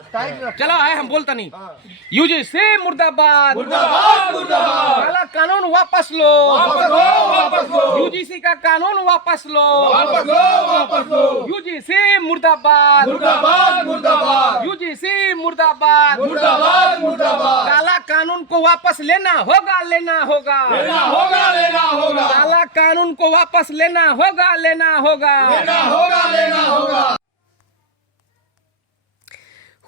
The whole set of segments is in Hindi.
चलो है हम बोलता नहीं। यूजीसी मुर्दाबाद, काला कानून वापस लो, यूजीसी का कानून वापस लो, यूजीसी मुर्दाबाद, यूजीसी मुर्दाबाद, काला कानून को वापस लेना होगा, लेना होगा, काला कानून को वापस लेना होगा, लेना होगा।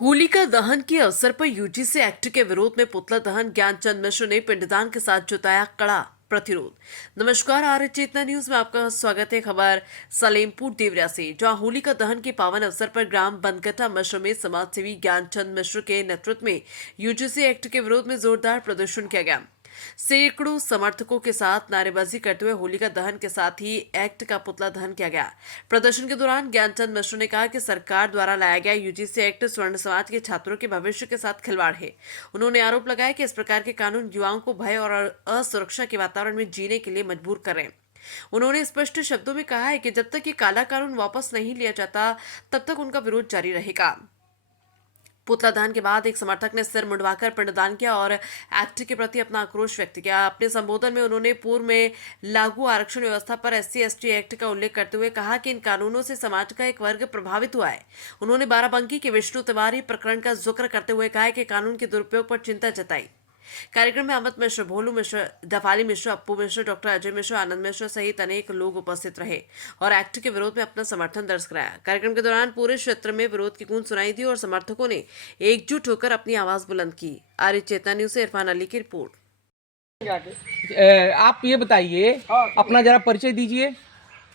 होलिका दहन के अवसर पर यूजीसी एक्ट के विरोध में पुतला दहन ज्ञानचंद मिश्र ने पिंडदान के साथ जताया कड़ा प्रतिरोध। नमस्कार, आर्य चेतना न्यूज में आपका स्वागत है। खबर सलेमपुर देवरिया से, जहां होलिका दहन के पावन अवसर पर ग्राम बनगटा मिश्र में समाजसेवी ज्ञानचंद मिश्र के नेतृत्व में यूजीसी एक्ट के विरोध में जोरदार प्रदर्शन किया गया। सैकड़ों समर्थकों के साथ नारेबाजी करते हुए होलिका दहन के साथ ही एक्ट का पुतला दहन किया गया। प्रदर्शन के दौरान ज्ञानचंद मिश्र ने कहा कि सरकार द्वारा लाया गया यूजीसी एक्ट स्वर्ण समाज के छात्रों के भविष्य के साथ खिलवाड़ है। उन्होंने आरोप लगाया कि इस प्रकार के कानून युवाओं को भय और असुरक्षा के वातावरण में जीने के लिए मजबूर कर रहे हैं। उन्होंने स्पष्ट शब्दों में कहा है कि जब तक ये काला कानून वापस नहीं लिया जाता तब तक उनका विरोध जारी रहेगा। पुतला दहन के बाद एक समर्थक ने सिर मुंडवाकर पिंडदान किया और एक्ट के प्रति अपना आक्रोश व्यक्त किया। अपने संबोधन में उन्होंने पूर्व में लागू आरक्षण व्यवस्था पर SC/ST एक्ट का उल्लेख करते हुए कहा कि इन कानूनों से समाज का एक वर्ग प्रभावित हुआ है। उन्होंने बाराबंकी के विष्णु तिवारी प्रकरण का जिक्र करते हुए कहा कि कानून के दुरुपयोग पर चिंता जताई। कार्यक्रम में अमित मिश्र, भोलू मिश्र, दफाली मिश्र, अप्पू मिश्र, डॉक्टर अजय मिश्र, आनंद मिश्र सहित अनेक लोग उपस्थित रहे और एक्ट के विरोध में अपना समर्थन दर्ज कराया। कार्यक्रम के दौरान पूरे क्षेत्र में विरोध की गूंज सुनाई दी और समर्थकों ने एकजुट होकर अपनी आवाज बुलंद की। आर्य चेतना न्यूज से इरफान अली की रिपोर्ट। आप ये बताइए, अपना जरा परिचय दीजिए।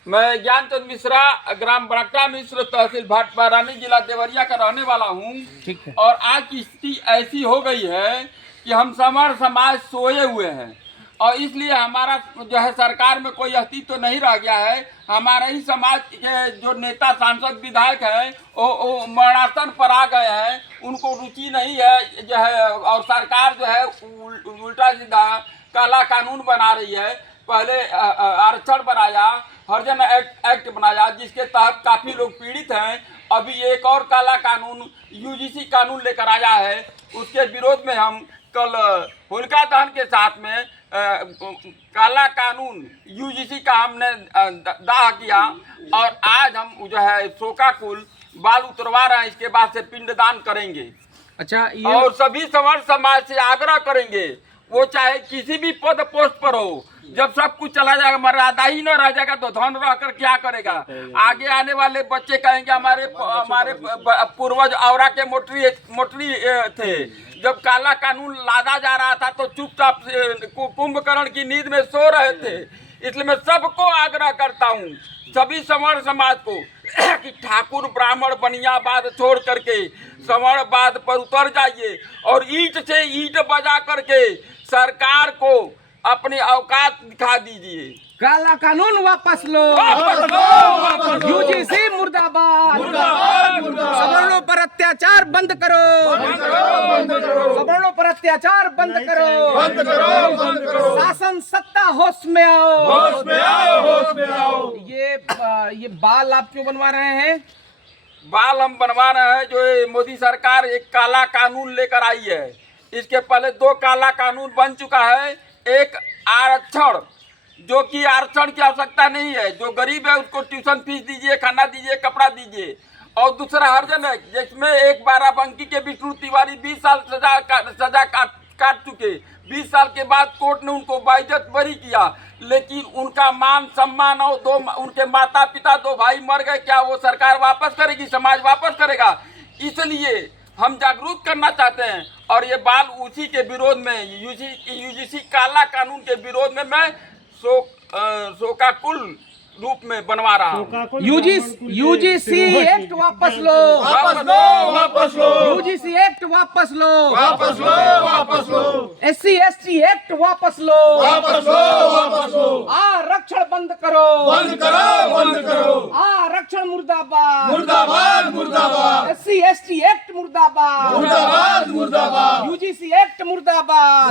मैं ज्ञानचंद मिश्रा, ग्राम बनगटा मिश्र, तहसील भाटपारानी, जिला देवरिया का रहने वाला हूँ। ठीक है। और आज की स्थिति ऐसी हो गई है कि हम समर समाज सोए हुए हैं और इसलिए हमारा जो है सरकार में कोई अस्तित्व तो नहीं रह गया है। हमारे ही समाज के जो नेता, सांसद, विधायक हैं वो मरणासन पर आ गए हैं, उनको रुचि नहीं है जो है। और सरकार जो है उल्टा सीधा काला कानून बना रही है। पहले आरक्षण बनाया, हरिजन एक्ट बनाया जिसके तहत काफ़ी लोग पीड़ित हैं। अभी एक और काला कानून यूजीसी कानून लेकर आया है। उसके विरोध में हम कल होलिका दहन के साथ में काला कानून यूजीसी का हमने दाह किया और आज हम जो है शोकाकुल बाल उतरवा रहे हैं। इसके बाद से पिंडदान करेंगे। अच्छा, और सभी समर समाज से आग्रह करेंगे, वो चाहे किसी भी पद पोस्ट पर हो, जब सब कुछ चला जाएगा, मर्यादा ही न रह जाएगा तो धन रहकर क्या करेगा। आगे आने वाले बच्चे कहेंगे हमारे पूर्वज औरा के मोटरी थे। जब काला कानून लादा जा रहा था तो चुपचाप कुंभकर्ण की नींद में सो रहे थे। इसलिए मैं सबको आग्रह करता हूँ, सभी समर समाज को, कि ठाकुर ब्राह्मण बनियाबाद छोड़ करके समरवाद पर उतर जाइए और ईंट से ईंट बजा करके सरकार को अपनी औकात दिखा दीजिए। काला कानून वापस लो, यूजीसी मुर्दाबाद, सवर्णों पर अत्याचार बंद करो, सवर्णों पर अत्याचार बंद करो, शासन सत्ता होश में आओ, ये बाल आप क्यों बनवा रहे हैं? बाल हम बनवा रहे हैं जो मोदी सरकार एक काला कानून लेकर आई है। इसके पहले 2 काला कानून बन चुका है। एक आरक्षण, जो कि आरक्षण की आवश्यकता नहीं है, जो गरीब है उसको ट्यूशन फीस दीजिए, खाना दीजिए, कपड़ा दीजिए। और दूसरा हरिजन है, जिसमें एक बाराबंकी के विष्णु तिवारी 20 साल सजा काट चुके। 20 साल के बाद कोर्ट ने उनको बाइज्जत बरी किया, लेकिन उनका मान सम्मान और उनके माता पिता 2 भाई मर गए। क्या वो सरकार वापस करेगी, समाज वापस करेगा? इसलिए हम जागरूक करना चाहते हैं और ये बाल उसी के विरोध में, यूजीसी काला कानून के विरोध में मैं शोकाकुल रूप में बनवा रहा हूँ। यूजीसी एक्ट वापस लो, यूजीसी एक्ट वापस लो, SC/ST एक्ट वापस लो, आरक्षण बंद करो, आरक्षण मुर्दाबाद, SC/ST एक्ट मुर्दाबाद, यूजीसी एक्ट मुर्दाबाद।